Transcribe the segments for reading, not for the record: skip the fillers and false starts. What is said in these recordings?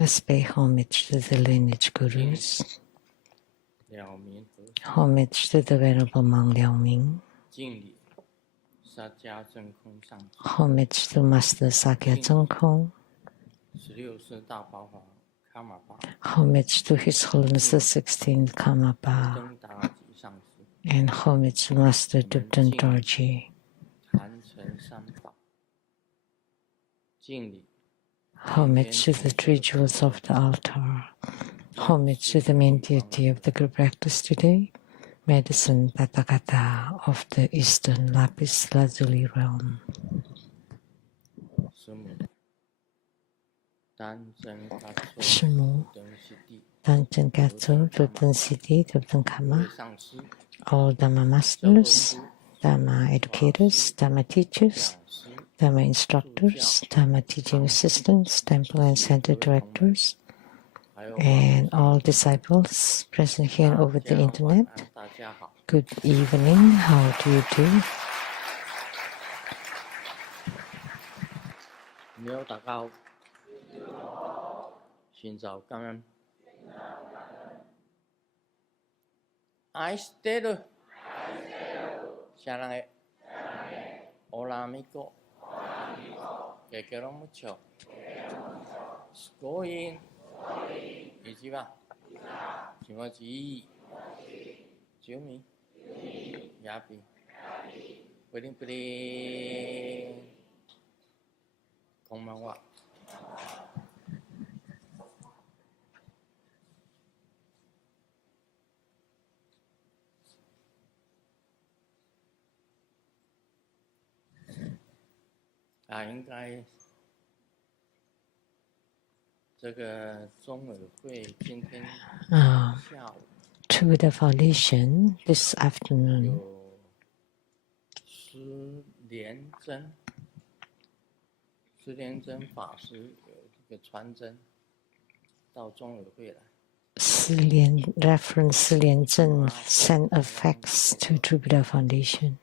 Let's pay homage to the lineage gurus. Homage to the Venerable Monk Liao Ming. Homage to Master Sakya Zhengkong. Homage to His Holiness the 16th Karmapa. And homage to Master Dupten Dorji. Homage to the three jewels of the altar. Homage to the main deity of the group practice today, Medicine Tathagata of the Eastern Lapis Lazuli realm. Shimu, Danchen Katsu, Dupten Siddhi, Dupten Kama, all Dhamma masters, Dhamma educators, Dhamma teachers, Dhamma instructors, Dhamma teaching assistants, temple and center directors, and all disciples present here and over the internet. Good evening, how do you do? I stayed Sarange Olamiko Kekero mucho Skoin Ichiba Kimochi Jumi Yapi Pudding Pudding Konbanwa. To the foundation this afternoon, Reverend Si Lian Zhen sent a fax to True Buddha Foundation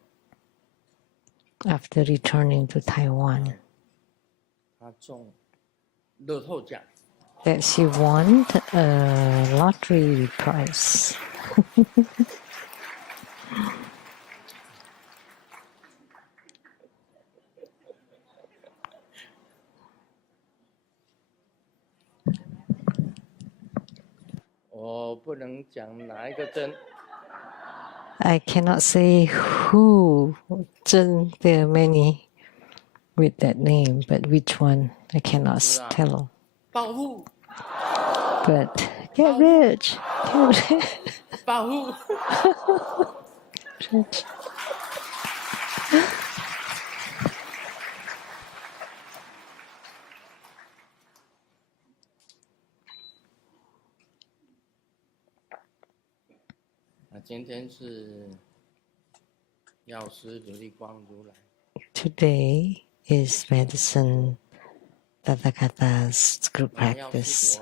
after returning to Taiwan that she won a lottery prize. I cannot say who Zhen. There are many with that name, but which one I cannot tell. But get rich. Get rich. Today is Medicine Tathagata's group practice.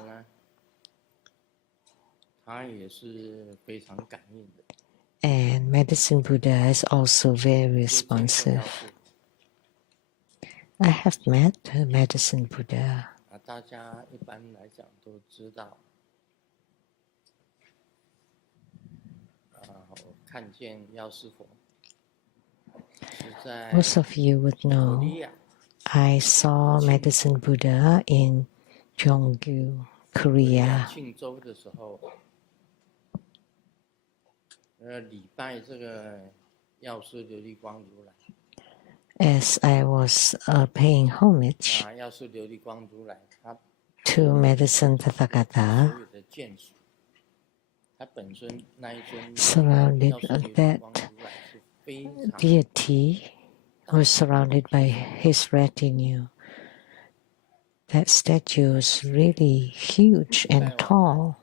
And Medicine Buddha is also very responsive. I have met Medicine Buddha. Most of you would know I saw Medicine Buddha in Gyeongju, Korea. As I was paying homage to Medicine Tathagata, surrounded that deity was surrounded by his retinue. That statue is really huge and tall.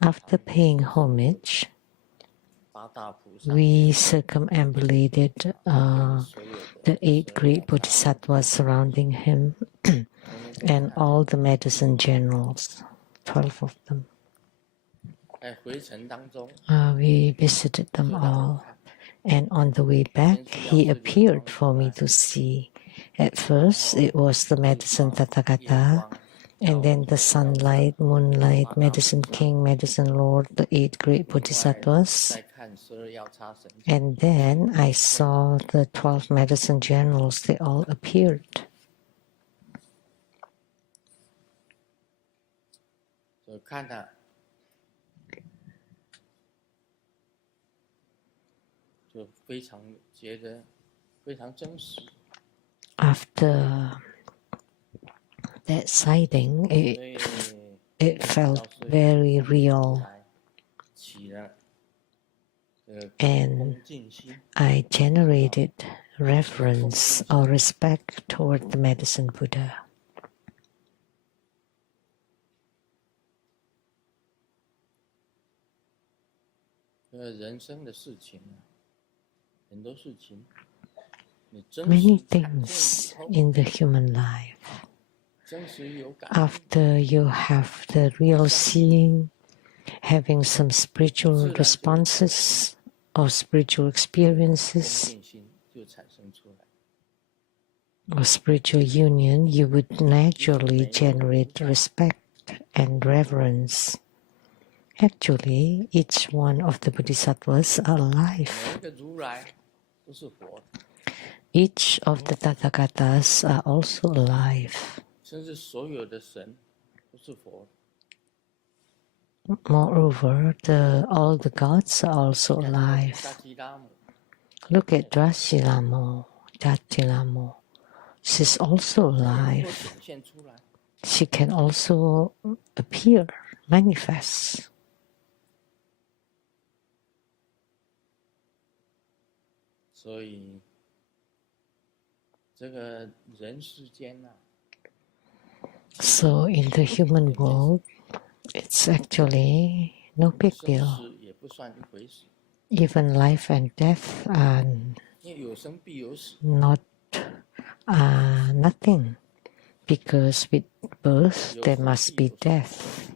After paying homage, we circumambulated the 8 great bodhisattvas surrounding him and all the medicine generals, 12 of them. We visited them all, and on the way back, he appeared for me to see. At first, it was the medicine Tathagata, and then the sunlight, moonlight, medicine king, medicine lord, the 8 great bodhisattvas. And then I saw the 12 medicine generals, they all appeared. 看了，就非常觉得非常真实。After that sighting, it felt very real, and I generated reverence or respect toward the medicine Buddha. 人生的事情啊，很多事情，你 Many things in the human life. After you have the real seeing, having some spiritual responses or spiritual experiences or spiritual union, you would naturally generate respect and reverence. Actually, each one of the bodhisattvas are alive. Each of the Tathagatas are also alive. Moreover, all the gods are also alive. Look at Drasilamo, Jatilamo. She's also alive. She can also appear, manifest. 所以，这个人世间啊 So in the human world, it's actually no big deal. Even life and death are not nothing, because with birth there must be death.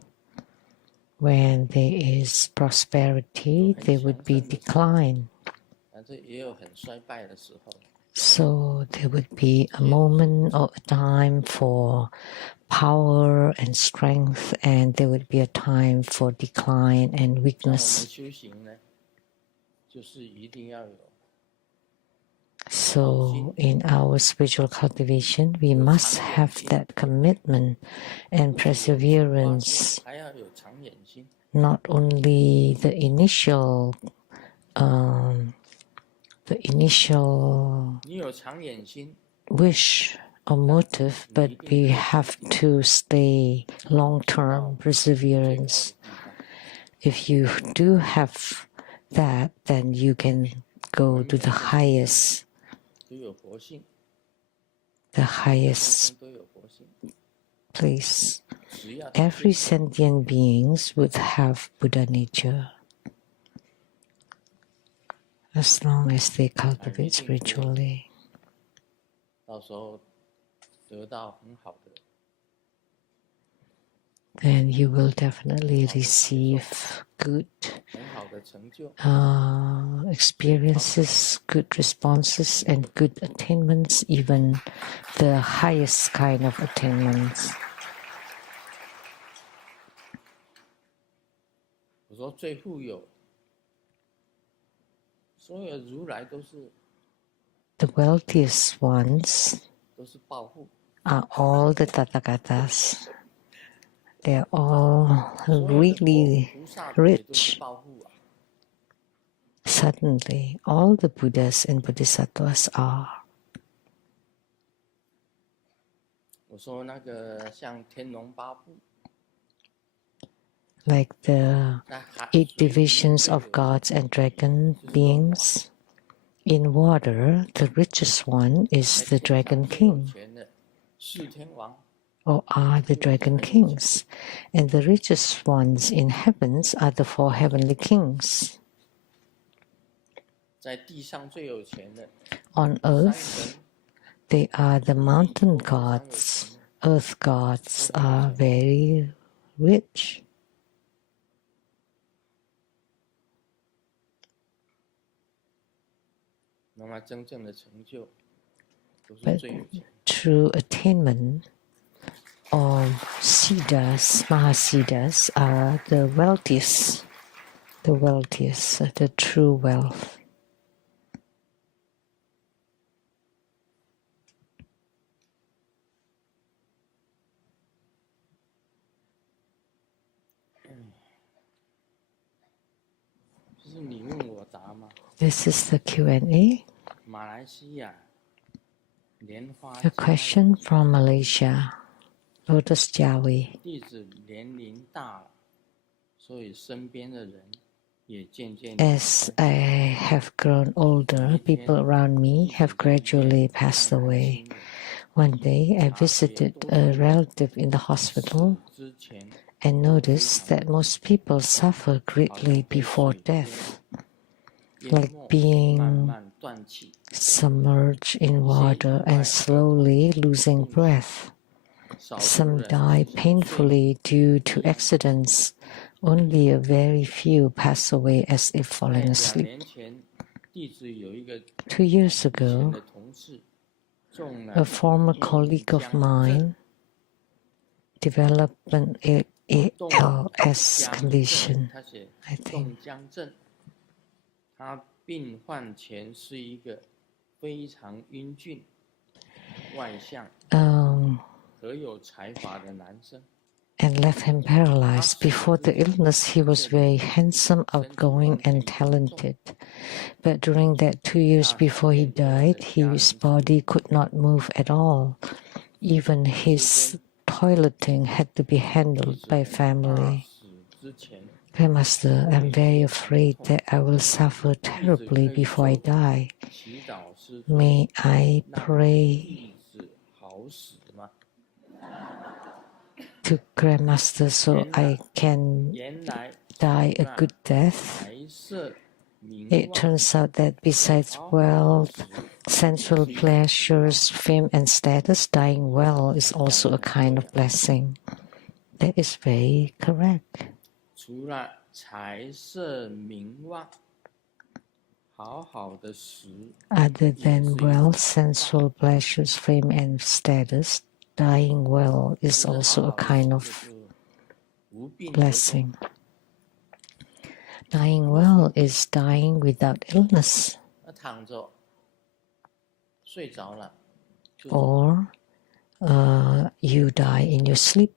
When there is prosperity, there would be decline. So there would be a moment or a time for power and strength, and there would be a time for decline and weakness. So in our spiritual cultivation, we must have that commitment and perseverance, not only the initial wish or motive, but we have to stay long-term perseverance. If you do have that, then you can go to the highest place. Every sentient beings would have Buddha nature, as long as they cultivate spiritually. Then you will definitely receive good experiences, good responses, and good attainments, even the highest kind of attainments. The wealthiest ones are all the Tathagatas. They're all really rich. Suddenly, all the Buddhas and Bodhisattvas are. Like the 8 divisions of gods and dragon beings. In water, the richest one is the Dragon King, or are the Dragon Kings, and the richest ones in heavens are the 4 heavenly kings. On earth, they are the mountain gods. Earth gods are very rich. But true attainment of siddhas, mahasiddhas, are the wealthiest, the true wealth. This is the Q&A. A question from Malaysia, Lotus Jawi. As I have grown older, people around me have gradually passed away. One day, I visited a relative in the hospital and noticed that most people suffer greatly before death, like being submerged in water and slowly losing breath. Some die painfully due to accidents. Only a very few pass away as if falling asleep. 2 years ago, a former colleague of mine developed an ALS condition, I think. And left him paralyzed. Before the illness, he was very handsome, outgoing, and talented. But during that 2 years before he died, his body could not move at all. Even his toileting had to be handled by family. Grandmaster, I'm very afraid that I will suffer terribly before I die. May I pray to Grandmaster so I can die a good death? It turns out that besides wealth, sensual pleasures, fame, and status, dying well is also a kind of blessing. That is very correct. Other than wealth, sensual pleasures, fame, and status, dying well is also a kind of blessing. Dying well is dying without illness. Or you die in your sleep.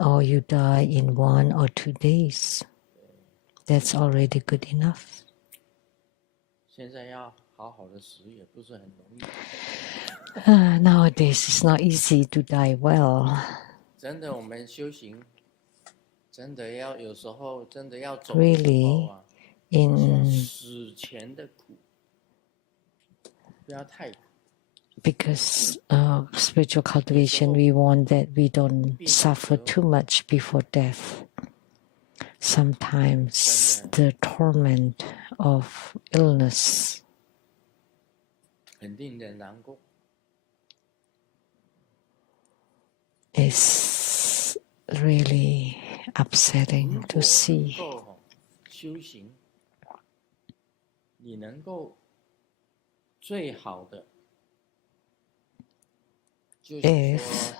Or you die in 1 or 2 days. That's already good enough. Nowadays, it's not easy to die well. Really, because spiritual cultivation, we want that we don't suffer too much before death. Sometimes the torment of illness is really upsetting to see. If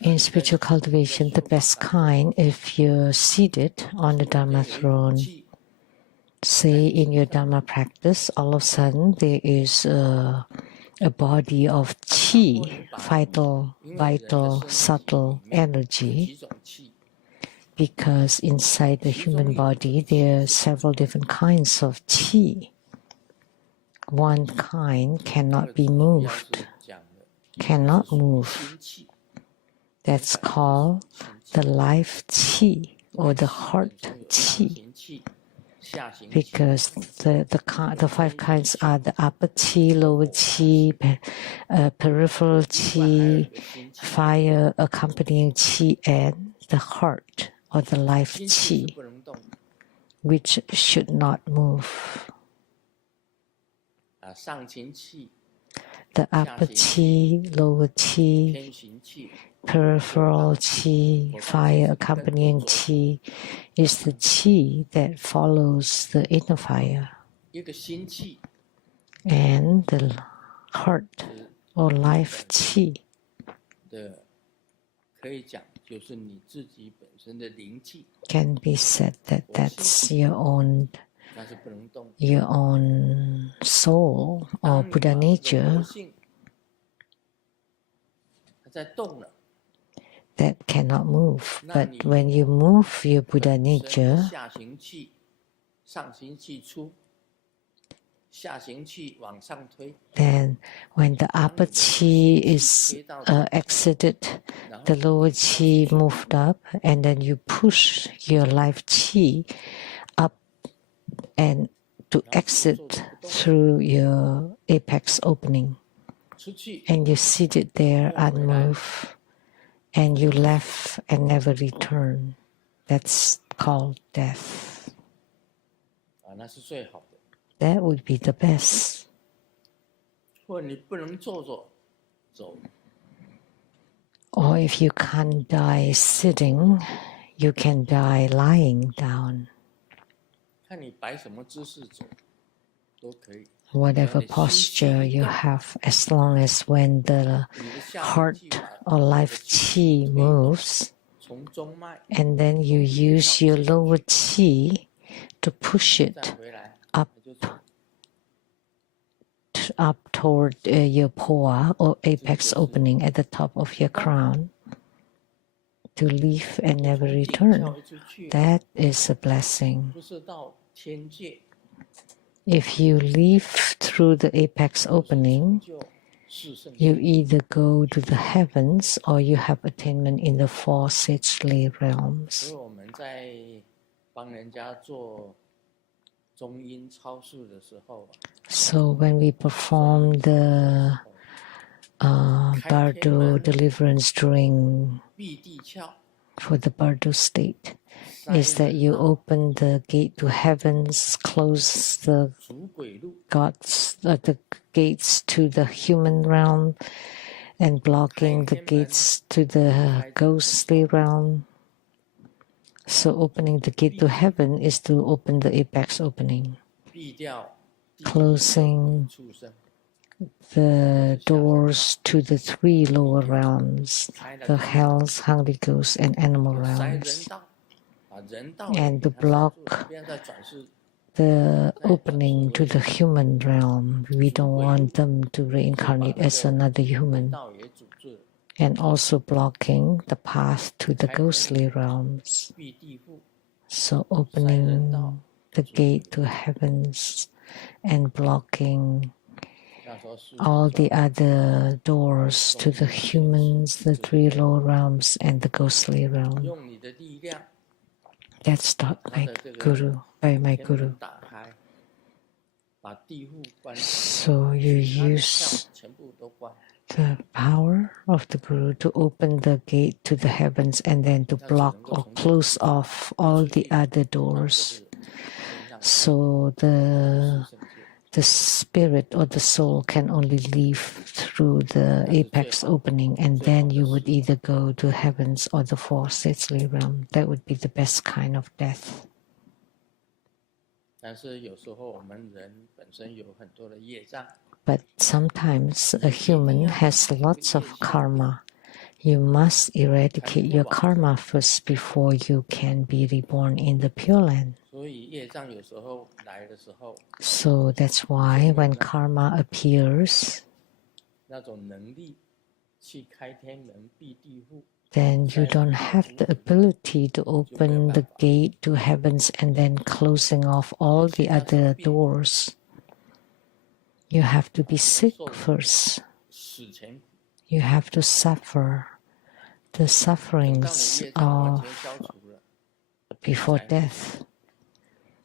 in spiritual cultivation, the best kind, if you're seated on the Dharma throne, say in your Dharma practice, all of a sudden there is a body of qi, vital, subtle energy, because inside the human body there are several different kinds of qi. One kind cannot be moved, cannot move. That's called the life qi or the heart qi. Because the 5 kinds are the upper qi, lower qi, peripheral qi, fire accompanying qi, and the heart or the life qi, which should not move. The upper chi, lower chi, peripheral chi, fire accompanying chi is the chi that follows the inner fire. And the heart or life chi can be said that that's your own soul or Buddha nature that cannot move. But when you move your Buddha nature, then when the upper chi is exited, the lower chi moved up, and then you push your life chi up and to exit through your apex opening. And you sit it there unmoved, and you left and never return. That's called death. That would be the best. Or if you can't die sitting, you can die lying down. Whatever posture you have, as long as when the heart or life chi moves, and then you use your lower chi to push it up toward your poa or apex opening at the top of your crown to leave and never return. That is a blessing. If you leave through the apex opening, you either go to the heavens or you have attainment in the four sagely realms. So when we perform the Bardo deliverance for the Bardo state, is that you open the gate to heavens, close the gates to the human realm, and blocking the gates to the ghostly realm. So opening the gate to heaven is to open the apex opening. Closing the doors to the three lower realms, the hells, hungry ghosts, and animal realms. And to block the opening to the human realm. We don't want them to reincarnate as another human. And also blocking the path to the ghostly realms. So opening the gate to heavens and blocking all the other doors to the humans, the three lower realms, and the ghostly realm. That's taught by my guru. So you use the power of the guru to open the gate to the heavens and then to block or close off all the other doors. So the spirit or the soul can only leave through the apex opening, and then you would either go to heavens or the four sagely realm. That would be the best kind of death. But sometimes a human has lots of karma. You must eradicate your karma first before you can be reborn in the Pure Land. So that's why when karma appears, then you don't have the ability to open the gate to heavens and then closing off all the other doors. You have to be sick first. You have to suffer the sufferings of before death.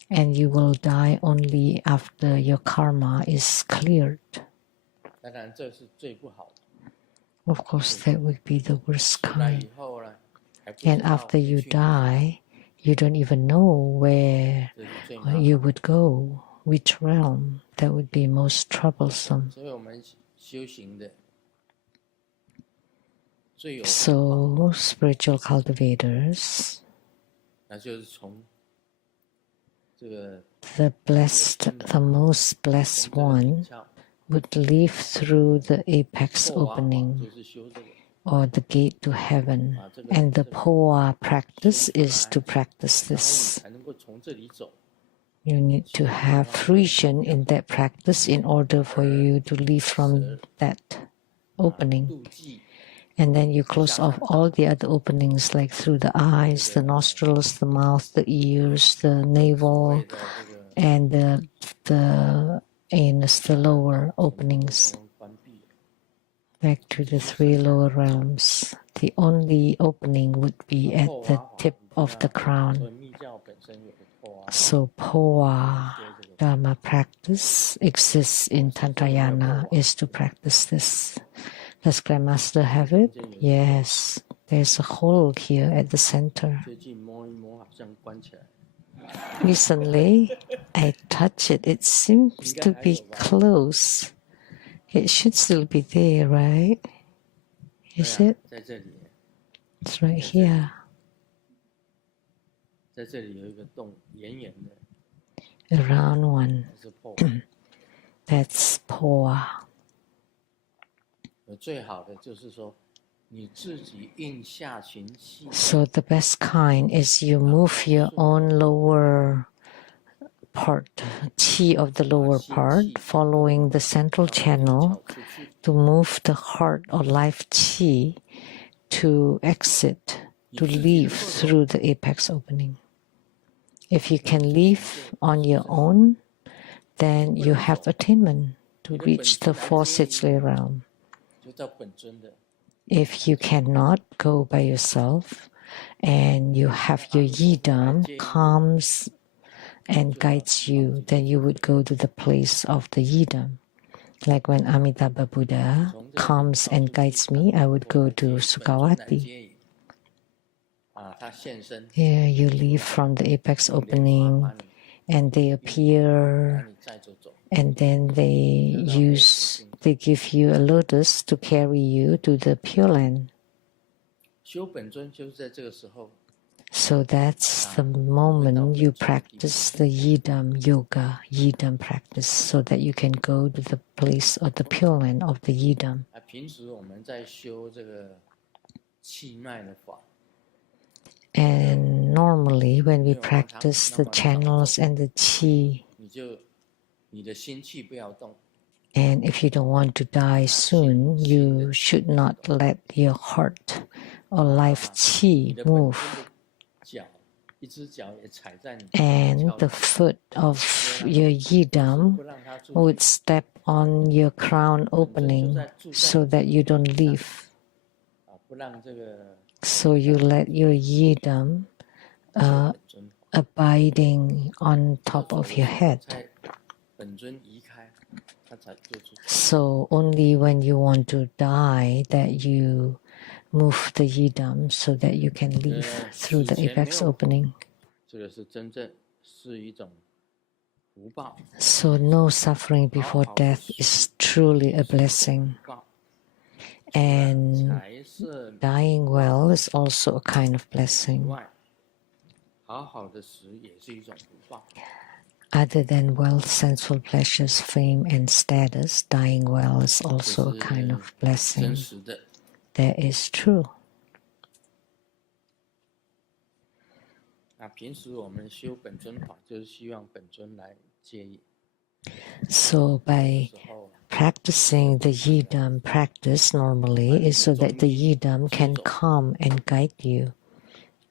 And you will die only after your karma is cleared. Of course, that would be the worst kind. And after you die, you don't even know where you would go, which realm. That would be most troublesome. So spiritual cultivators, the most blessed one, would live through the apex opening or the gate to heaven. And the Poa practice is to practice this. You need to have fruition in that practice in order for you to leave from that opening. And then you close off all the other openings, like through the eyes, the nostrils, the mouth, the ears, the navel, and the anus, the lower openings. Back to the 3 lower realms. The only opening would be at the tip of the crown. So Poa Dharma practice exists in Tantrayana, is to practice this. Does Grandmaster have it? Yes. There's a hole here at the center. Recently, I touch it. It seems to be close. It should still be there, right? Is it? It's right here. A round one. That's Poa. So the best kind is you move your own lower part, chi of the lower part, following the central channel to move the heart or life chi to exit, to leave through the apex opening. If you can leave on your own, then you have attainment to reach the 4 sixthly realm. If you cannot go by yourself and you have your yidam calms and guides you, then you would go to the place of the yidam. Like when Amitabha Buddha comes and guides me, I would go to Sukhavati. Here you leave from the apex opening and they appear, and then they give you a lotus to carry you to the Pure Land. So that's the moment you practice the Yidam yoga, Yidam practice, so that you can go to the place of the Pure Land of the Yidam. And normally when we practice the channels and the chi, and if you don't want to die soon, you should not let your heart or life chi move. And the foot of your yidam would step on your crown opening so that you don't leave. So you let your yidam abiding on top of your head. So only when you want to die that you move the yidam so that you can leave through the apex opening. So no suffering before death is truly a blessing. And dying well is also a kind of blessing. Other than wealth, sensual pleasures, fame, and status, dying well is also a kind of blessing. That is true. So by practicing the yidam practice normally is so that the yidam can come and guide you,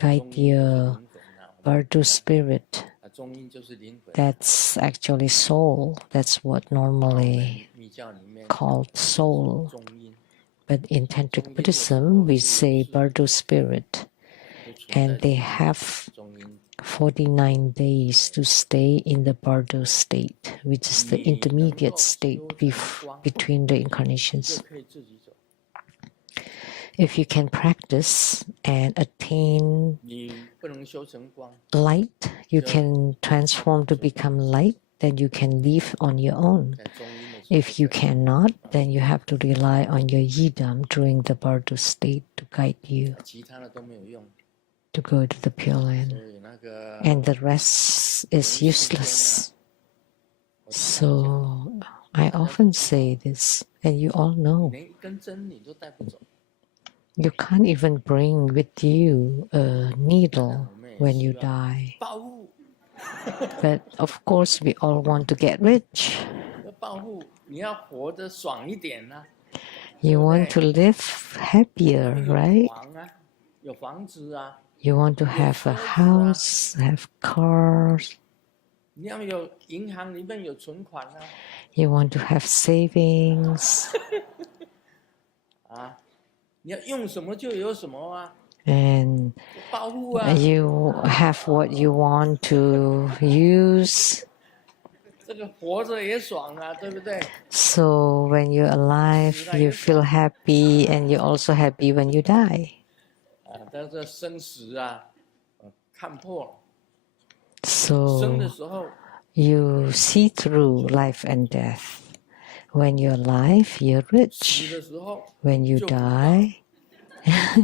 guide your Bardo spirit. That's actually soul. That's what normally called soul. But in Tantric Buddhism, we say Bardo spirit. And they have 49 days to stay in the Bardo state, which is the intermediate state between the incarnations. If you can practice and attain light, you can transform to become light, then you can live on your own. If you cannot, then you have to rely on your yidam during the bardo state to guide you to go to the Pure Land. And the rest is useless. So I often say this, and you all know. You can't even bring with you a needle when you die. But of course, we all want to get rich. You want to live happier, right? You want to have a house, have cars. You want to have savings. And you have what you want to use. So when you're alive, you feel happy, and you're also happy when you die. So you see through life and death. When you're alive, you're rich. When you die,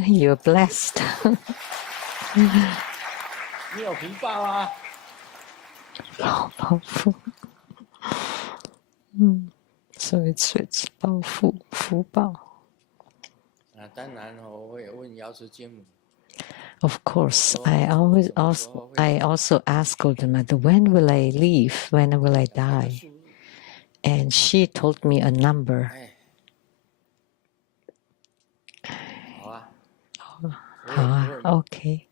you're blessed. Powerful. So it's powerful. 福报. Of course, I also ask Golden Mother, when will I leave? When will I die? And she told me a number. Okay.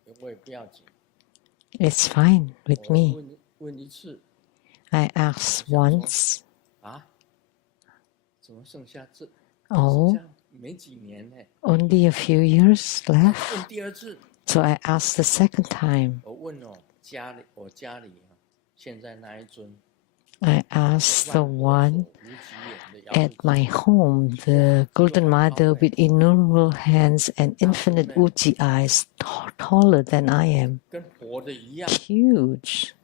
It's fine with me. I asked once. Oh, only a few years left. So I asked the second time. I asked the one at my home, the Golden Mother with innumerable hands and infinite Uji eyes, taller than I am. Huge.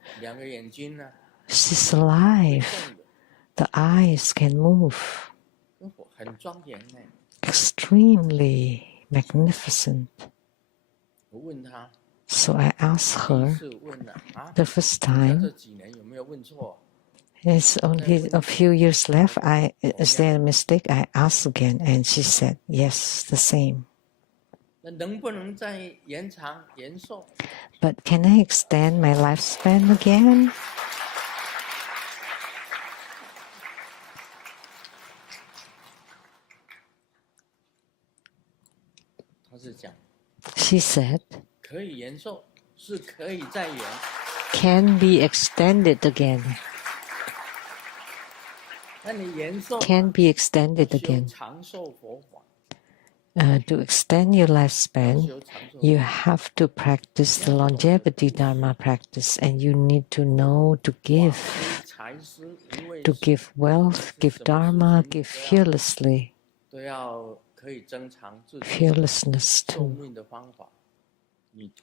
She's alive. The eyes can move. Extremely magnificent. So I asked her the first time. It's only a few years left. Is there a mistake? I asked again, and she said, yes, the same. But can I extend my lifespan again? She said, can be extended again. Can be extended again. To extend your lifespan, you have to practice the longevity Dharma practice, and you need to know to give wealth, give Dharma, give fearlessly. Fearlessness too.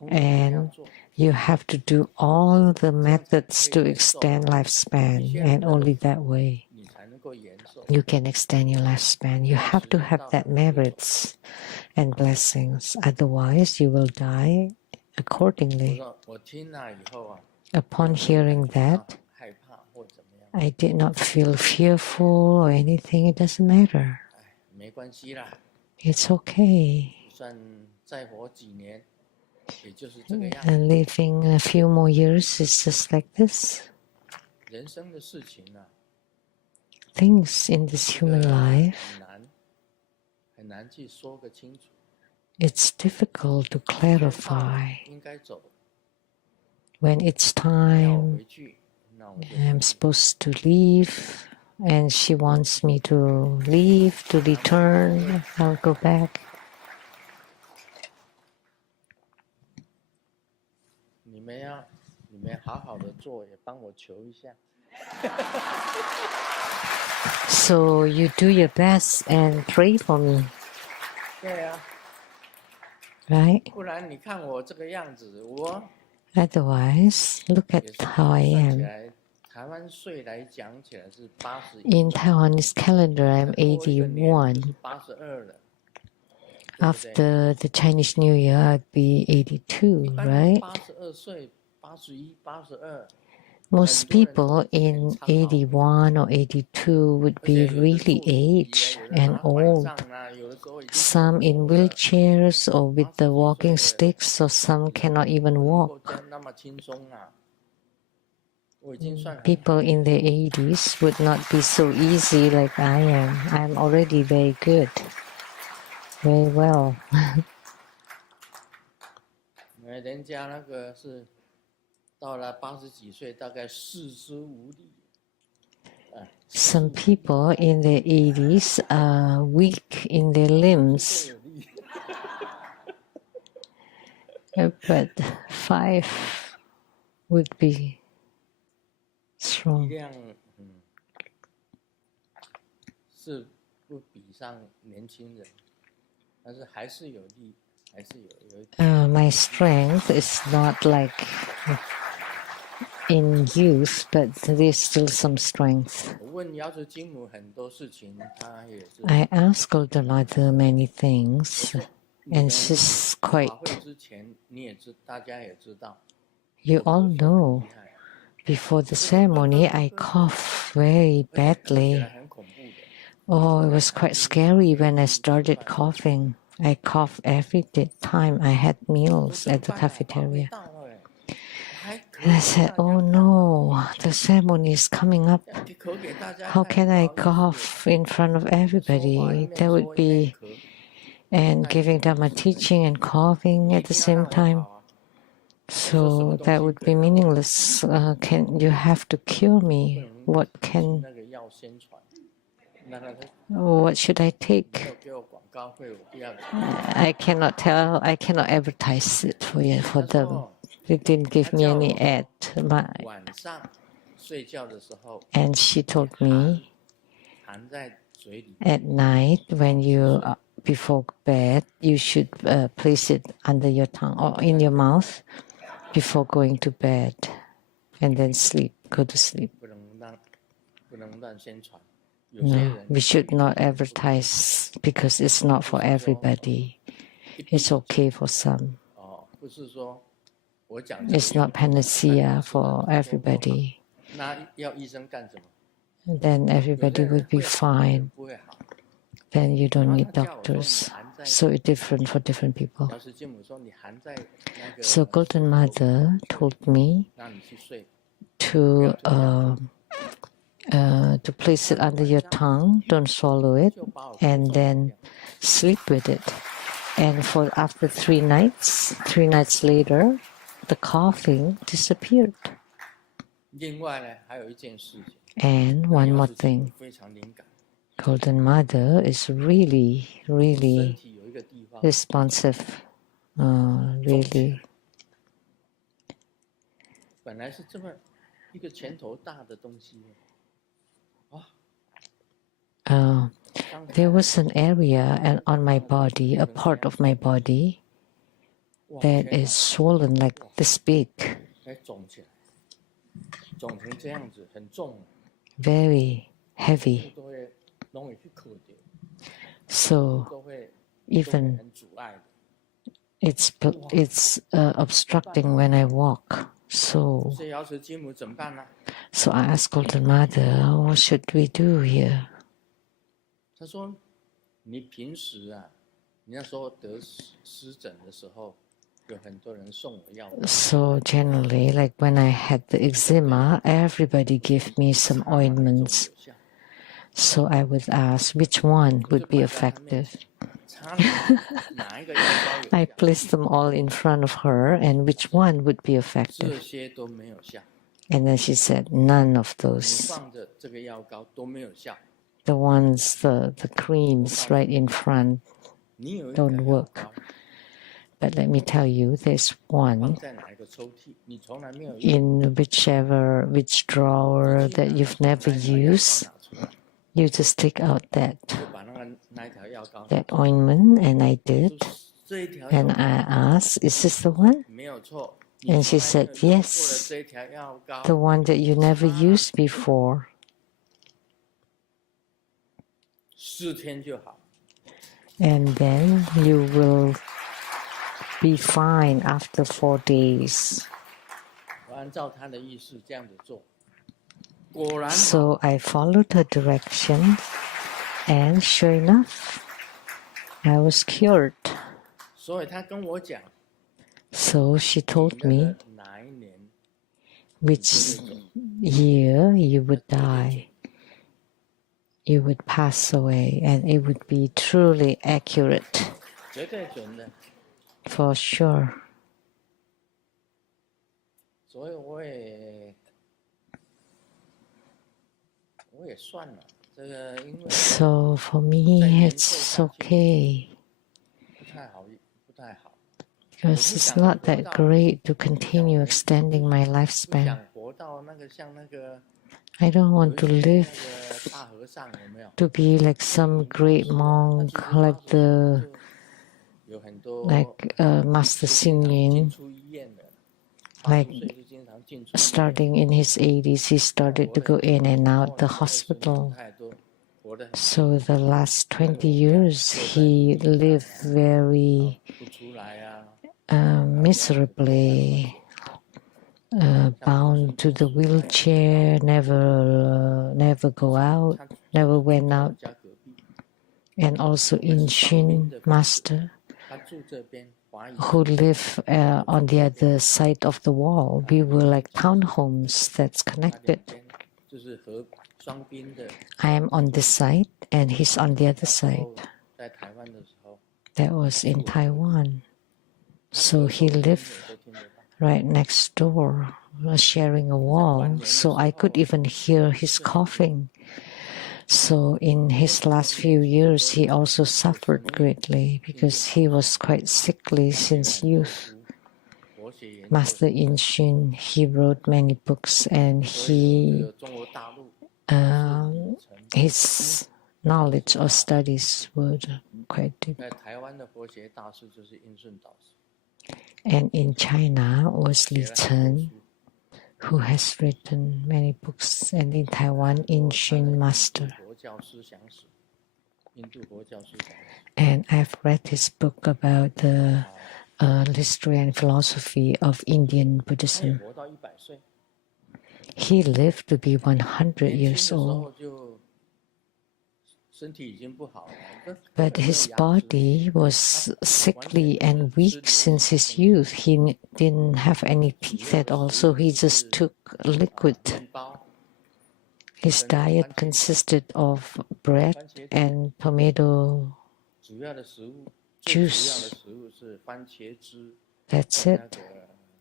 And you have to do all the methods to extend lifespan, and only that way you can extend your lifespan. You have to have that merits and blessings, otherwise you will die accordingly. Upon hearing that, I did not feel fearful or anything. It doesn't matter. It's okay. And living a few more years is just like this. Things in this human life, it's difficult to clarify. When it's time, I'm supposed to leave, and she wants me to leave, to return, I'll go back. So you do your best and pray for me. Right? Otherwise, look at how I am. In Taiwanese calendar, I'm 81. After the Chinese New Year, I'd be 82, right? Most people in 81 or 82 would be really aged and old. Some in wheelchairs or with the walking sticks, or some cannot even walk. People in their 80s would not be so easy like I am. I'm already very good, very well. Some people in their 80s are weak in their limbs, but 5 would be strong. My strength is not like in youth, but there's still some strength. I asked Golden Mother many things, and she's quite... You all know, before the ceremony, I coughed very badly. Oh, it was quite scary when I started coughing. I coughed every time I had meals at the cafeteria. And I said, oh no, the ceremony is coming up. How can I cough in front of everybody? That would be... And giving Dharma teaching and coughing at the same time. So that would be meaningless. You have to cure me. What should I take? I cannot tell. I cannot advertise it for them. They didn't give me any ad. And she told me, at night when you before bed, you should place it under your tongue or in your mouth before going to bed, and then sleep. Go to sleep. No, we should not advertise because it's not for everybody. It's okay for some. It's not panacea for everybody. Then everybody would be fine. Then you don't need doctors. So it's different for different people. So Golden Mother told me to place it under your tongue, don't swallow it, and then sleep with it. And after 3 nights later, the coughing disappeared. And one more thing, Golden Mother is really, really responsive, really. There was an area on my body, a part of my body, that is swollen like this big. Very heavy. So even it's obstructing when I walk. So I asked Golden Mother, what should we do here? So generally, like when I had the eczema, everybody gave me some ointments. So I would ask which one would be effective. I placed them all in front of her, and which one would be effective? And then she said, none of those. The ones, the creams right in front don't work. But let me tell you, there's one in which drawer that you've never used. You just take out that ointment, and I did. And I asked, is this the one? And she said, yes, the one that you never used before. And then you will be fine after 4 days. So I followed her direction, and sure enough, I was cured. So she told me which year you would die, you would pass away, and it would be truly accurate. For sure. So for me, it's okay. Because it's not that great to continue extending my lifespan. I don't want to live to be like some great monk, like Master Xing. Like starting in his 80s, he started to go in and out the hospital. So the last 20 years, he lived very miserably, bound to the wheelchair, never go out, never went out. And also Inshin Master, who lived on the other side of the wall. We were like townhomes that's connected. I am on this side and he's on the other side. That was in Taiwan. So he lived right next door, sharing a wall. So I could even hear his coughing. So in his last few years, he also suffered greatly because he was quite sickly since youth. Master Inshin, he wrote many books, and his knowledge or studies were quite deep. And in China was Li Chen, who has written many books, and in Taiwan, Inshin Master. And I've read his book about the history and philosophy of Indian Buddhism. He lived to be 100 years old. But his body was sickly and weak since his youth. He didn't have any teeth at all, so he just took liquid. His diet consisted of bread and tomato juice. That's it.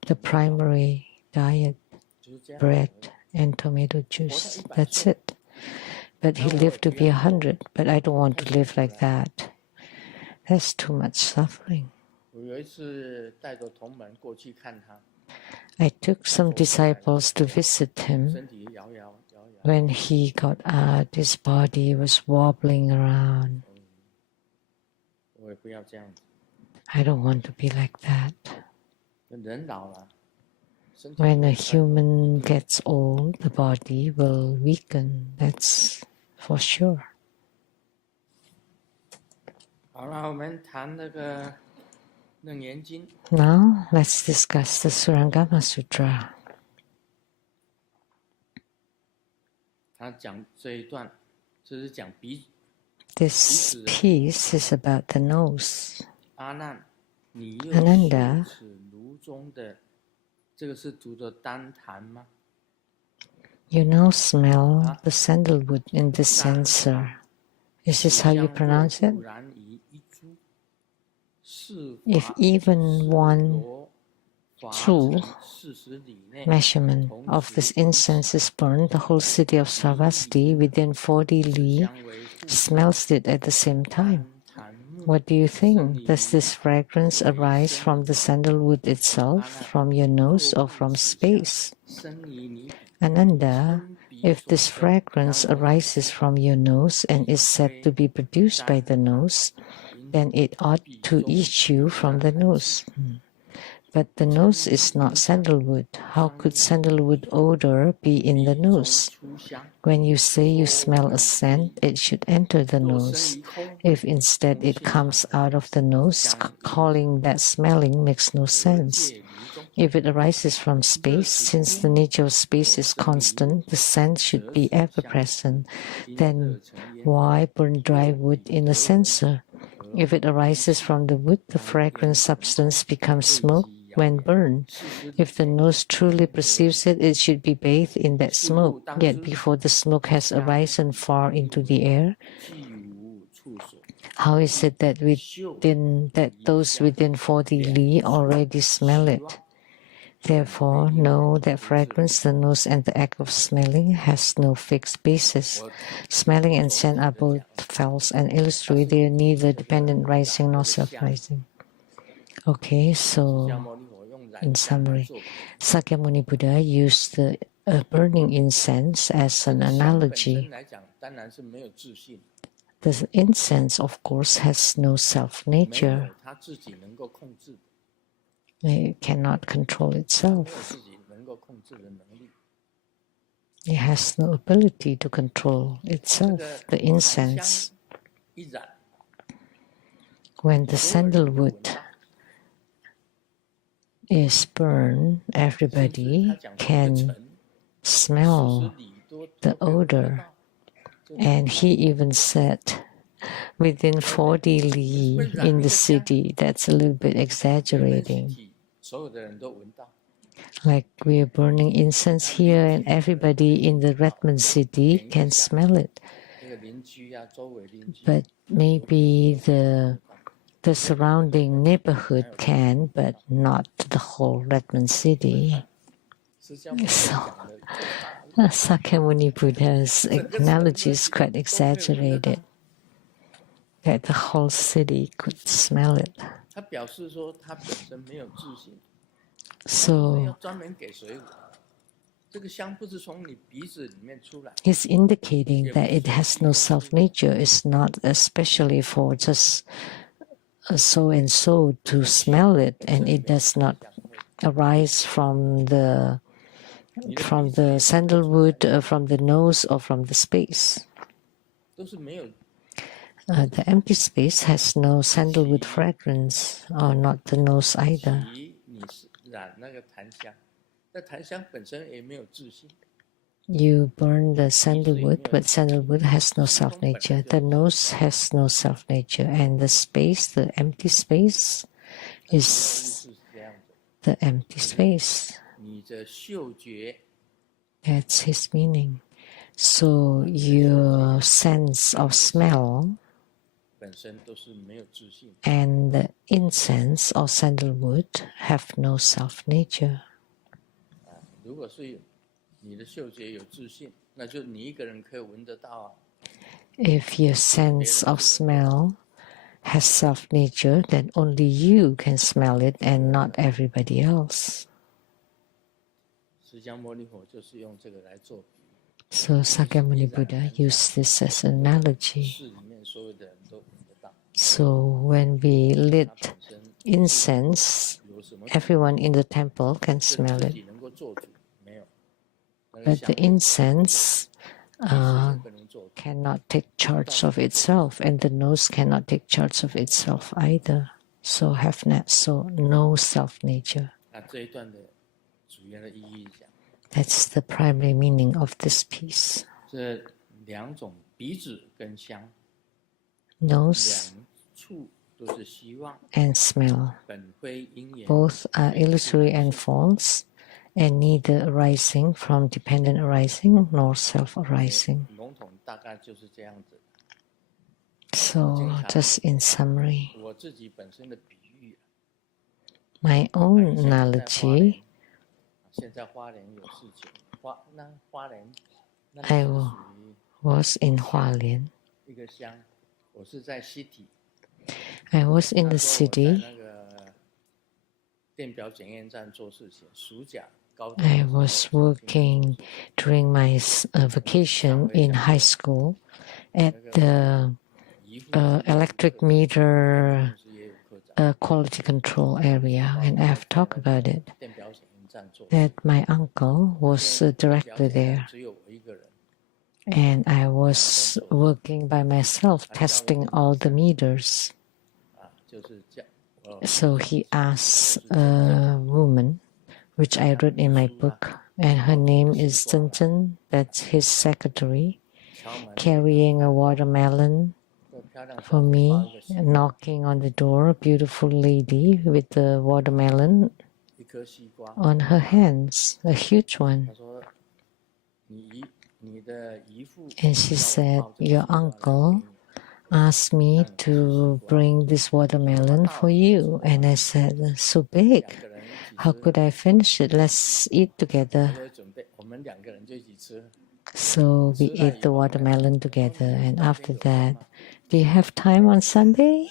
The primary diet, bread and tomato juice. That's it. But he lived to be 100. But I don't want to live like that. That's too much suffering. I took some disciples to visit him. When he got out, his body was wobbling around. I don't want to be like that. When a human gets old, the body will weaken. That's for sure. Now, let's discuss the Surangama Sutra. This piece is about the nose. Ananda, you now smell the sandalwood in the censer. Is this how you pronounce it? If even one true measurement of this incense is burned, the whole city of Sravasti within 40 li smells it at the same time. What do you think? Does this fragrance arise from the sandalwood itself, from your nose, or from space? Ananda, if this fragrance arises from your nose and is said to be produced by the nose, then it ought to issue from the nose. But the nose is not sandalwood. How could sandalwood odor be in the nose? When you say you smell a scent, it should enter the nose. If instead it comes out of the nose, calling that smelling makes no sense. If it arises from space, since the nature of space is constant, the scent should be ever present. Then why burn dry wood in a censer? If it arises from the wood, the fragrant substance becomes smoke when burned. If the nose truly perceives it, it should be bathed in that smoke. Yet before the smoke has arisen far into the air, how is it that those within 40 li already smell it? Therefore, know that fragrance, the nose, and the act of smelling has no fixed basis. Smelling and scent are both false and illusory. They are neither dependent rising nor self-rising. Okay, so in summary, Sakyamuni Buddha used the burning incense as an analogy. The incense, of course, has no self-nature. It cannot control itself. It has no ability to control itself, the incense. When the sandalwood is burned, everybody can smell the odor. And he even said, within 40 li in the city, that's a little bit exaggerating. Like we are burning incense here and everybody in the Redmond city can smell it. But maybe the surrounding neighborhood can, but not the whole Redmond city. So Sakyamuni Buddha's analogy is quite exaggerated, that the whole city could smell it. So he's indicating that it has no self-nature. It's not especially for just so and so to smell it, and it does not arise from the sandalwood, from the nose, or from the space. The empty space has no sandalwood fragrance, or not the nose either. You burn the sandalwood, but sandalwood has no self-nature. The nose has no self-nature, and the space, the empty space, is the empty space. That's his meaning. So your sense of smell and the incense or sandalwood have no self-nature. If your sense of smell has self-nature, then only you can smell it and not everybody else. So Sakyamuni Buddha used this as an analogy. So when we lit incense, everyone in the temple can smell it. But the incense cannot take charge of itself, and the nose cannot take charge of itself either. So have no self-nature. That's the primary meaning of this piece. Nose and smell. Both are illusory and false, and neither arising from dependent arising nor self-arising. So, just in summary, my own analogy, I was in Hualien. I was in the city. I was working during my vacation in high school at the electric meter a quality control area, and I've talked about it, that my uncle was directly there. And I was working by myself, testing all the meters. So he asked a woman, which I wrote in my book, and her name is Zhen Zhen, that's his secretary, carrying a watermelon for me, knocking on the door, a beautiful lady with a watermelon on her hands, a huge one. And she said, your uncle asked me to bring this watermelon for you. And I said, so big. How could I finish it? Let's eat together. So we ate the watermelon together. And after that, do you have time on Sunday?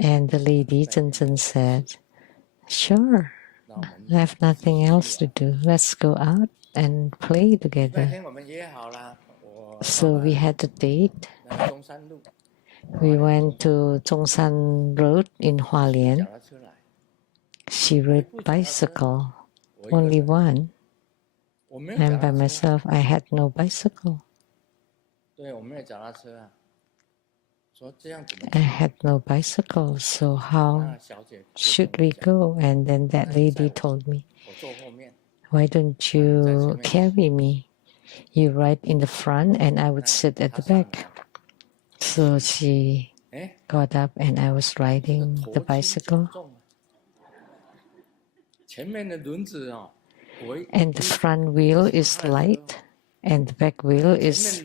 And the lady, Zhen Zhen, said, sure. I have nothing else to do. Let's go out and play together. So we had a date. We went to Zhongshan Road in Hualien. She rode bicycle, only one. And by myself, I had no bicycle. I had no bicycle, so how should we go? And then that lady told me, why don't you carry me? You ride in the front and I would sit at the back. So she got up and I was riding the bicycle. And the front wheel is light and the back wheel is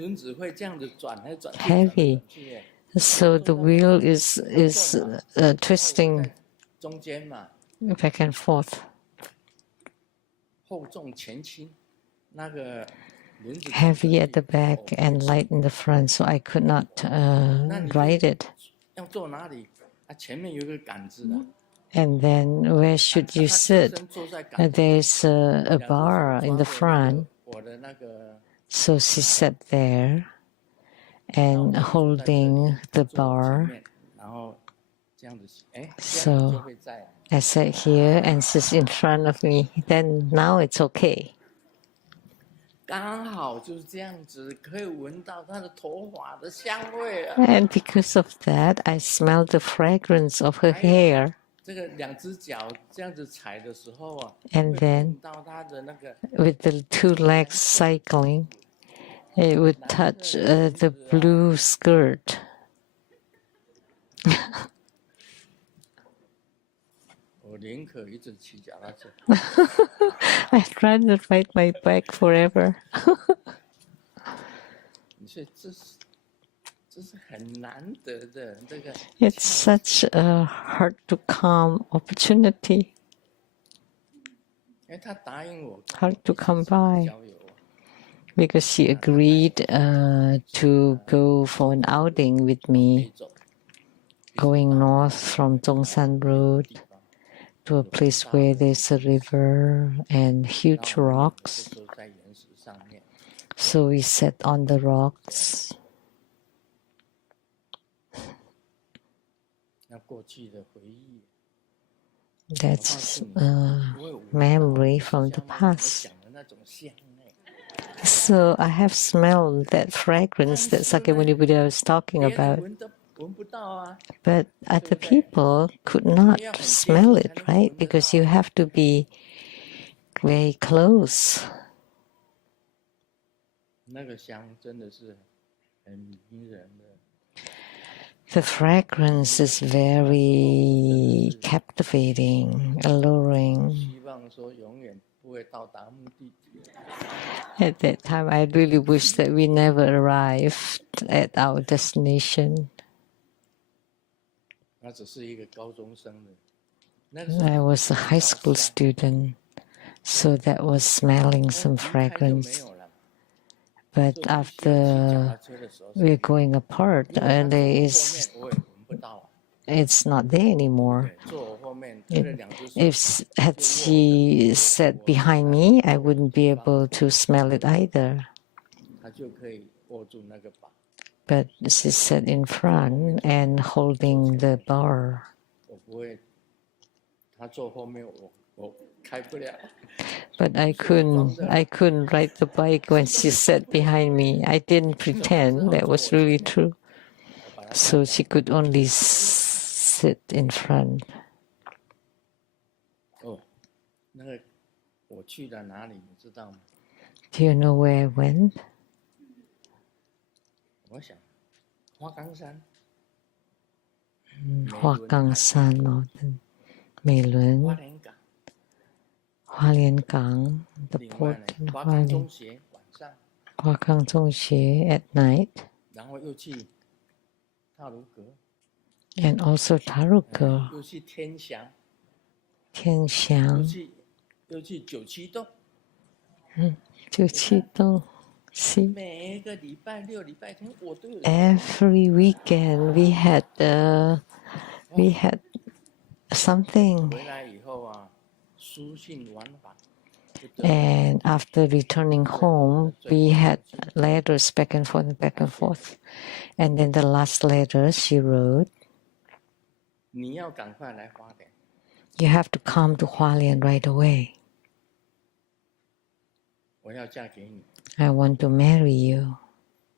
heavy. So the wheel is twisting back and forth. Heavy at the back and light in the front, so I could not ride it. And then where should you sit? There's a bar in the front. So she sat there and holding the bar. So I sat here and she's in front of me. Then now it's okay. And because of that, I smelled the fragrance of her hair. And then with the two legs cycling, it would touch the blue skirt. I'd rather ride my bike forever. It's such a hard to come opportunity. Hard to come by. Because she agreed to go for an outing with me, going north from Zhongshan Road to a place where there's a river and huge rocks. So we sat on the rocks. That's a memory from the past. So I have smelled that fragrance that Sakyamuni Buddha was talking about. But other people could not smell it, right? Because you have to be very close. The fragrance is very captivating, alluring. At that time, I really wish that we never arrived at our destination. I was a high school student, so that was smelling some fragrance. But after we're going apart, it's not there anymore. Had she sat behind me, I wouldn't be able to smell it either. but she sat in front and holding the bar. 我不会，他坐后面，我开不了。 But I couldn't ride the bike when she sat behind me. I didn't pretend that was really true. So she could only sit in front. 哦，那个我去了哪里，你知道吗？ Do you know where I went? 我想，花岗山。花岗山 Northern, 美伦，花莲港 the port in 花岗中学晚上，花岗中学 at night, 然后又去太鲁阁 and also 塔鲁阁，又去天祥，又去九七洞，九七洞。See, 每个礼拜六、礼拜天我都有。Every weekend we had something. 回来以后啊，书信往返。And after returning home, we had letters back and forth and back and forth. And then the last letter she wrote, 你要赶快来花莲。 You have to come to Hualien right away. 我要嫁给你。 I want to marry you.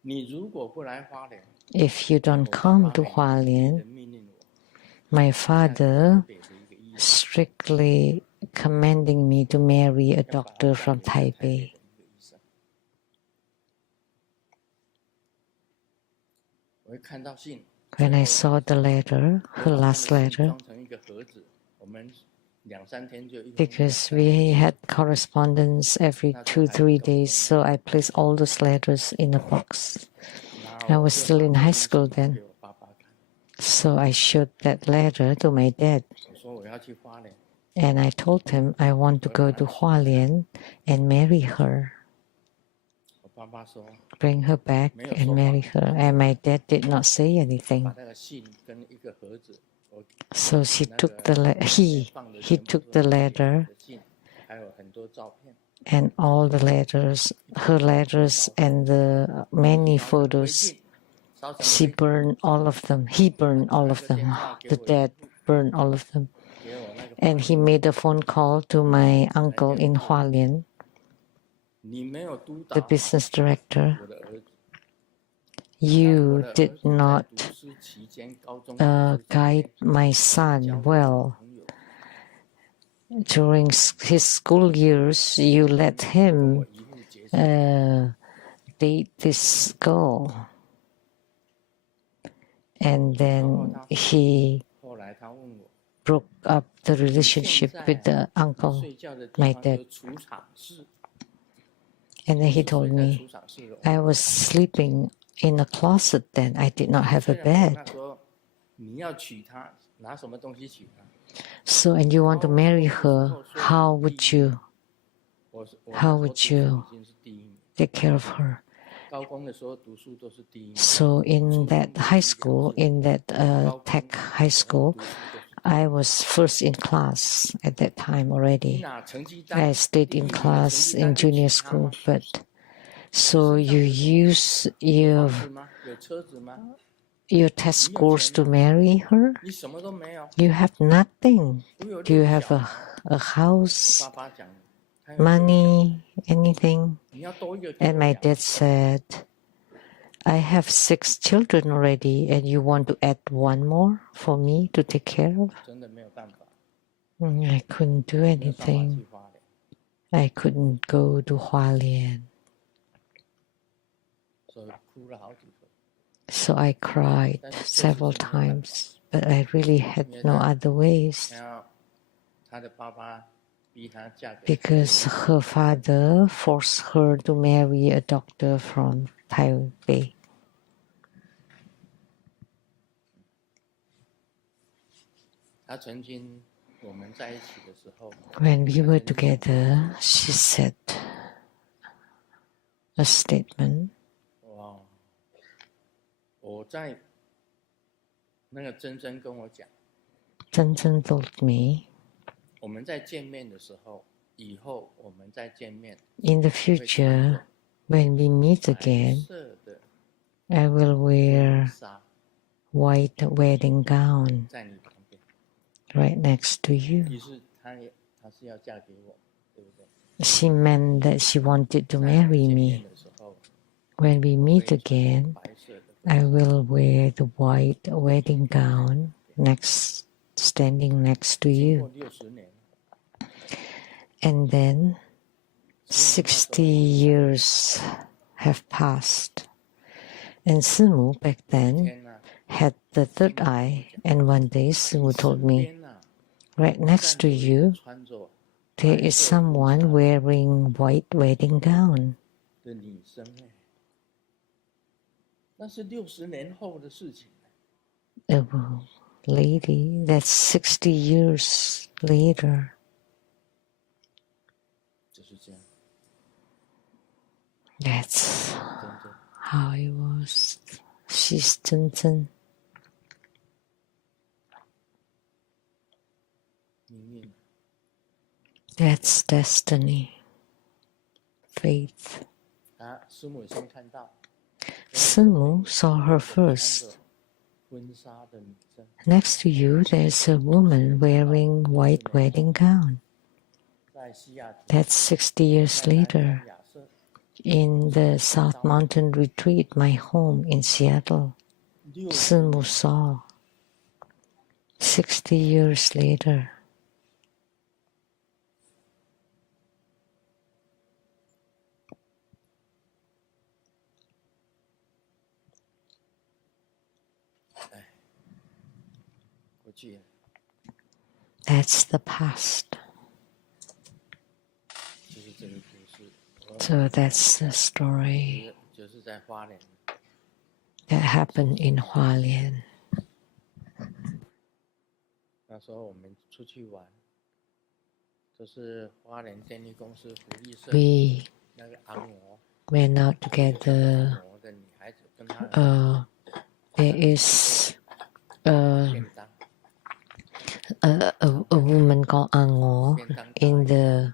你如果不来花莲， If you don't come to Hualien, my father strictly commanding me to marry a doctor from Taipei. 我看到信。 When I saw the letter, her last letter, because we had correspondence every 2-3 days, so I placed all those letters in a box. I was still in high school then, so I showed that letter to my dad. And I told him I want to go to Hualien and marry her. Bring her back and marry her. And my dad did not say anything. So he took the letter and all the letters, her letters and the many photos. She burned all of them. He burned all of them. The dad burned all of them. And he made a phone call to my uncle in Hualien, the business director. You did not guide my son well. During his school years, you let him date this girl. And then he broke up the relationship with the uncle, my dad. And then he told me, I was sleeping in a closet then. I did not have a bed. So, and you want to marry her, how would you take care of her? So in that high school, in that tech high school, I was first in class at that time already. I stayed in class in junior school, but so you use your test scores to marry her? You have nothing. Do you have a house, money, anything? And my dad said, I have 6 children already, and you want to add 1 more for me to take care of? I couldn't do anything. I couldn't go to Hualien. So I cried several times, but I really had no other ways. Because her father forced her to marry a doctor from Taipei. When we were together, she said a statement. Zhen Zhen told me, in the future, when we meet again, I will wear white wedding gown right next to you. She meant that she wanted to marry me. When we meet again, I will wear the white wedding gown standing next to you. And then 60 years have passed. And Simu back then had the third eye, and one day Simu told me, right next to you, there is someone wearing white wedding gown. A lady, that's 60 years later. That's how it was. She's Zhen. That's destiny, faith. Simu saw her first. Next to you, there's a woman wearing white wedding gown. That's 60 years later. In the South Mountain Retreat, my home in Seattle, Simu saw 60 years later. That's the past. So that's the story that happened in Hualien. We went out together. There is a woman called Ango in the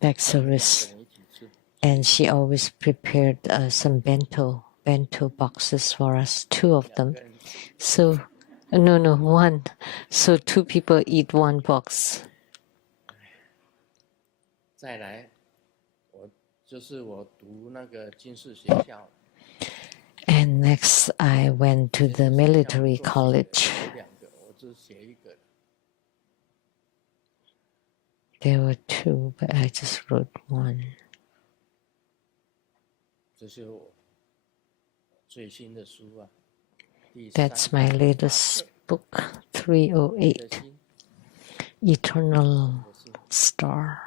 back service, and she always prepared some bento boxes for us, 2 of them. So, no, 1. So 2 people eat 1 box. And next, I went to the military college. There were 2, but I just wrote 1. That's my latest book, 308, Eternal Star.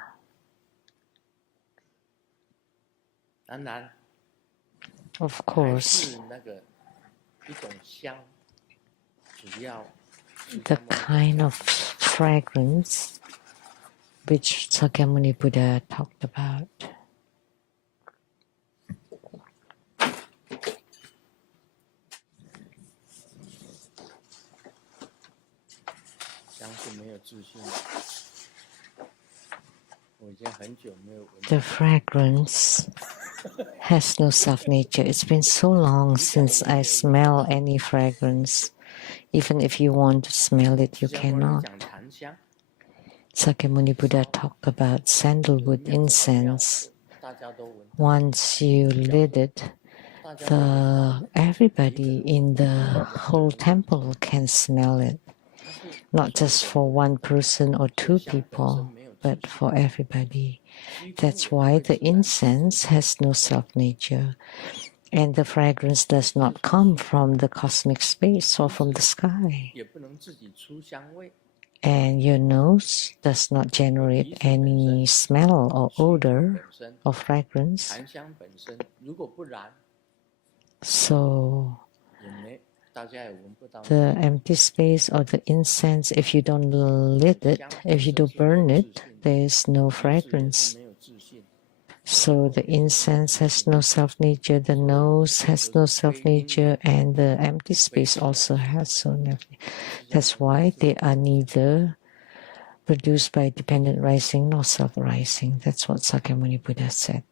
Of course, the kind of fragrance which Sakyamuni Buddha talked about. The fragrance has no self-nature. It's been so long since I smell any fragrance. Even if you want to smell it, you cannot. Sakyamuni Buddha talked about sandalwood incense. Once you lit it, everybody in the whole temple can smell it. Not just for 1 person or 2 people, but for everybody. That's why the incense has no self-nature. And the fragrance does not come from the cosmic space or from the sky. And your nose does not generate any smell or odor or fragrance. So the empty space or the incense, if you don't lit it, if you don't burn it, there is no fragrance. So the incense has no self-nature, the nose has no self-nature, and the empty space also has no self-nature. That's why they are neither produced by dependent rising nor self-rising. That's what Sakyamuni Buddha said.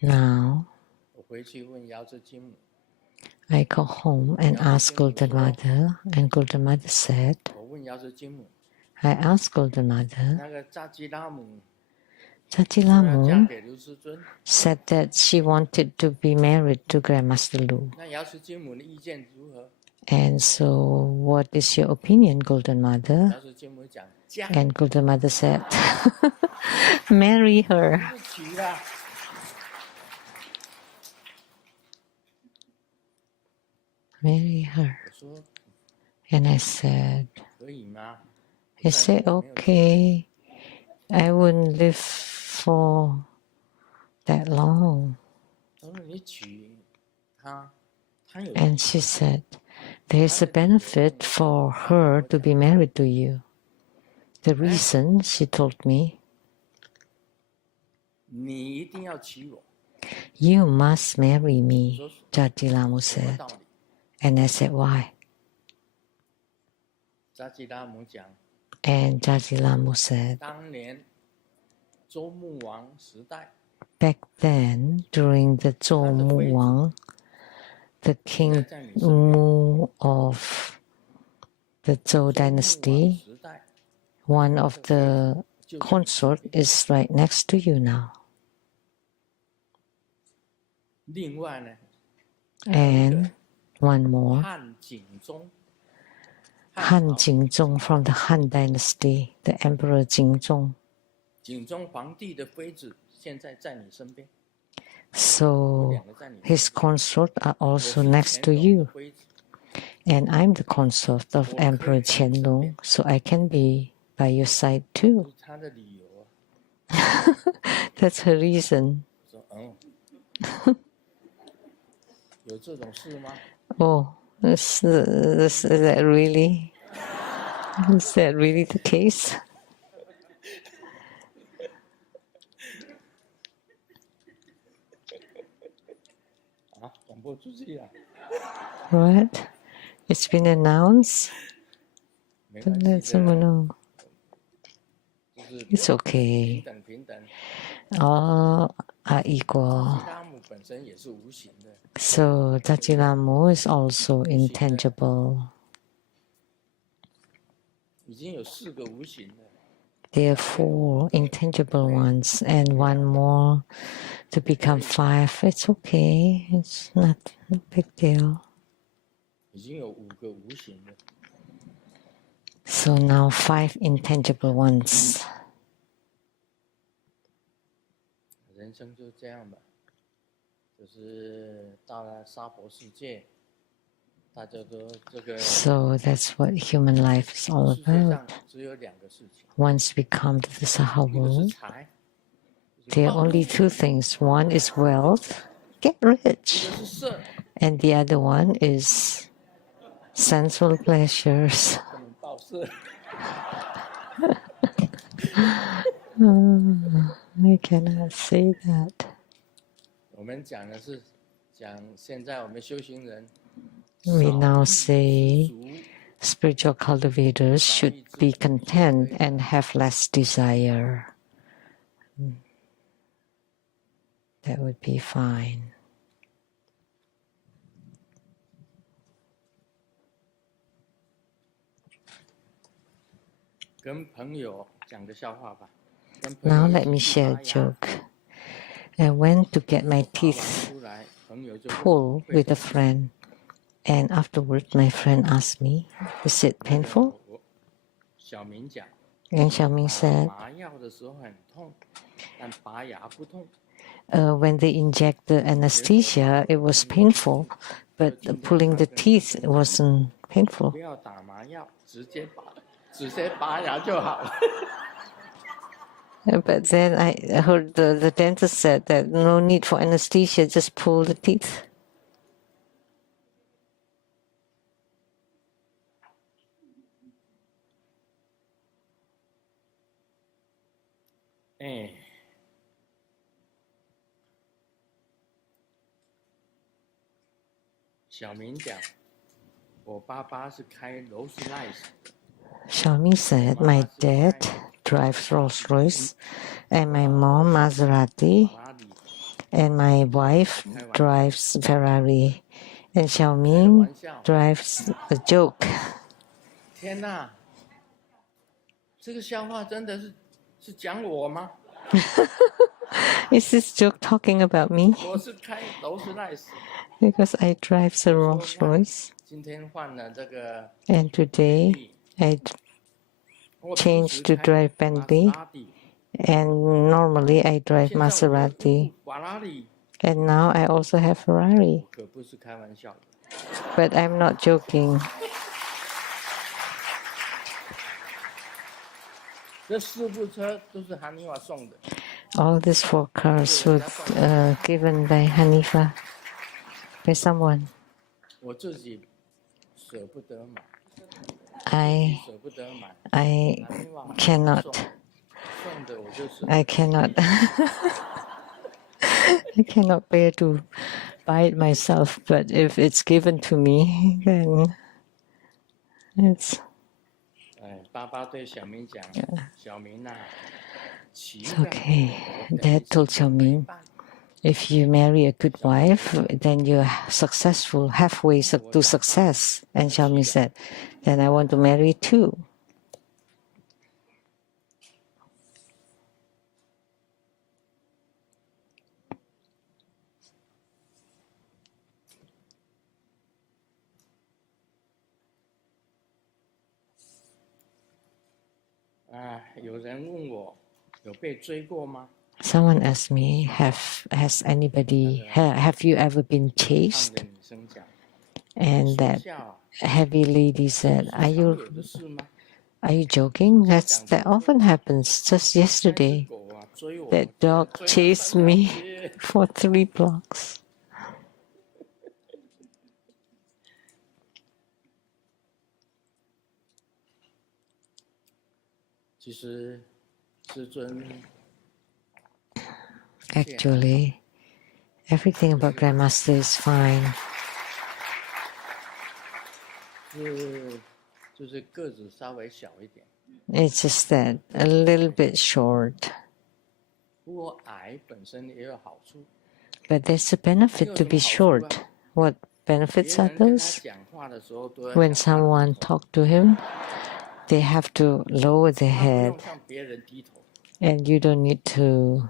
Now, 我回去问瑶池金母。 I go home and ask Golden Mother, and Golden Mother said, 我问瑶池金母， I asked Golden Mother, 那个扎基拉姆 Jatilamu 给卢师尊， said that she wanted to be married to Grandmaster Lu. 那瑶池金母的意见如何？ And so, what is your opinion, Golden Mother? 瑶池金母讲嫁， And Golden Mother said, marry her. 不是娶啦。 Marry her. 我说 And I said, 可以吗？ I said, okay, I wouldn't live for that long. 他说你娶她，她有 And she said, there's a benefit for her to be married to you. The reason, she told me, 你一定要娶我。 you must marry me, Jatilamu 什么 said. 道理？ And I said, why? 扎基拉姆讲， And Jatilamu said, 当年周穆王时代， back then, during the Zhou Mu Wang, the King Mu of the Zhou dynasty, 时代， one of the consort is right next to you now. 另外呢， And one more, 汉景宗， Han Jingzong from the Han dynasty, the Emperor Jingzong. 景宗皇帝的妃子现在在你身边， So 两个在你身边。 his consort are 我 also 是 next 乾 to 隆的 you. 妃子， And I'm the consort of Emperor Qianlong, so I can be by your side 这 too. 是他的理由啊。 That's her reason. 我说有这种事吗？ Oh, is that really? Is that really the case? 啊，广播出去了， What? It's been announced? 没 But 关 let 系的， someone know. 就是 It's okay. 平等。 All are equal. 基拉姆本身也是无形的， So Tachilamu is also intangible. 已经有4个无形的。 There are 4 intangible ones and one more to become 5. It's okay. It's not a big deal. 已经有5个无形的。 So now 5 intangible ones. 人生就这样吧，就是到了娑婆世界，大家都这个。 So that's what human life is all 世界 about. 上只有2个事情， Once we come to the 一个是 Sahawu, 财， there are only 2 things. One is wealth, get 一 rich. 个是色， And the other one is sensual pleasures. 不能报色。 I cannot say that. 我们讲的是讲现在我们修行人， We now say 少欲知足 spiritual cultivators should be content and have less desire. That would be fine. 跟朋友讲个笑话吧。跟朋友 Now 一 let 起 me 去 share 拔 a 牙 joke. I went to get my 拔完 teeth 出来，朋友就 pulled 会 with a friend. And afterward, my friend asked me, is it painful? 小明讲， And Xiaoming 打 said, 麻药的时候很痛，但拔牙不痛。 when they inject the anesthesia, it was painful, but pulling the teeth wasn't painful. 不要打麻药，直接拔牙就好了。 But then I heard the dentist said that no need for anesthesia, just pull the teeth. 哎，小明讲，我爸爸是开劳斯莱斯， Xiaoming said, my dad drives Rolls-Royce, and my mom Maserati, and my wife drives Ferrari, and Xiaoming drives a joke. 天哪，这个笑话真的是讲我吗？ Is this joke talking about me? 我是开劳斯莱斯。 Because I drive the Rolls-Royce. 今天换了这个 And today I changed to drive Bentley. And normally I drive Maserati. And now I also have Ferrari. 可不是开玩笑的。 But I'm not joking. 这4部车都是韩尼瓦送的。 All these 4 cars were given by Hanifa, by someone. 我自己舍不得买。 I 舍不得买。 cannot. 送的我就是。 I cannot. I cannot bear to buy it myself, but if it's given to me, then it's. 爸爸对小明讲，小明啊。 It's okay. Dad told Xiaoming, if you marry a good wife, then you're successful, halfway to success. And Xiaoming said, then I want to marry too. Someone asked me, have you ever been chased? And that heavy lady said, are you joking? That often happens. Just yesterday, that dog chased me for 3 blocks. Actually, everything about Grandmaster is fine. It's just that a little bit short. But there's a benefit to be short. What benefits are those? When someone talks to him, they have to lower their head. And you don't need to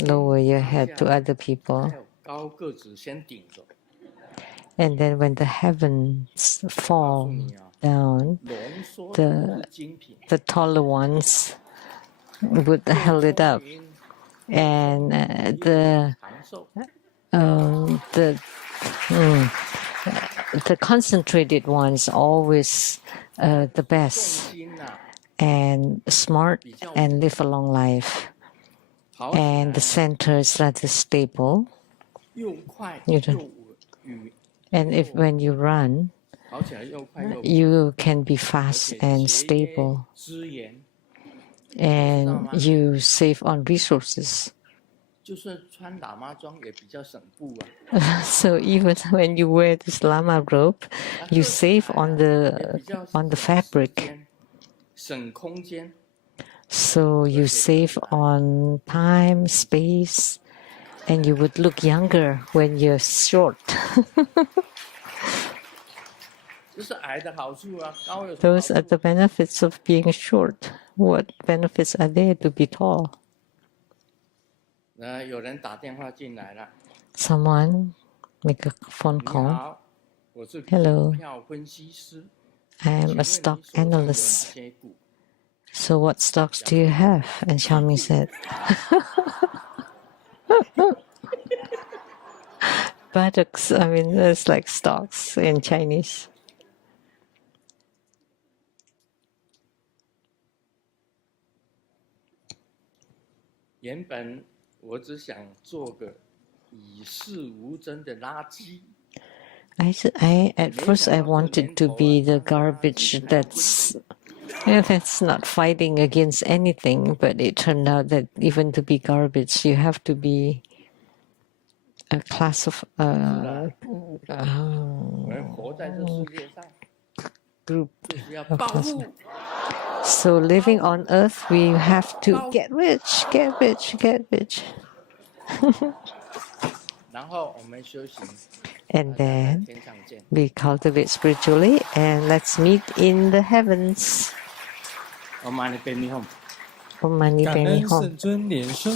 lower your head to other people. And then when the heavens fall down, the taller ones would hold it up. And the concentrated ones always the best and smart and live a long life. And the center is rather stable. And when you run, you can be fast and stable. And you save on resources. So even when you wear this lama robe, you save on the fabric. So you save on time, space, and you would look younger when you're short. Those are the benefits of being short. What benefits are there to be tall? Someone make a phone call. Hello, I am a stock analyst. So what stocks do you have? And Xiaoming said, buttocks. I mean, it's like stocks in Chinese. At first I wanted to be the garbage that's not fighting against anything, but it turned out that even to be garbage, you have to be a class of group. So living on earth, we have to get rich, get rich, get rich. 然后我们修行， And 大家在 then 天上见。 we cultivate spiritually, and let's meet in the heavens. Om Mani Padme Hum. Om Mani 感 Padme 恩 Hum. 圣尊莲生。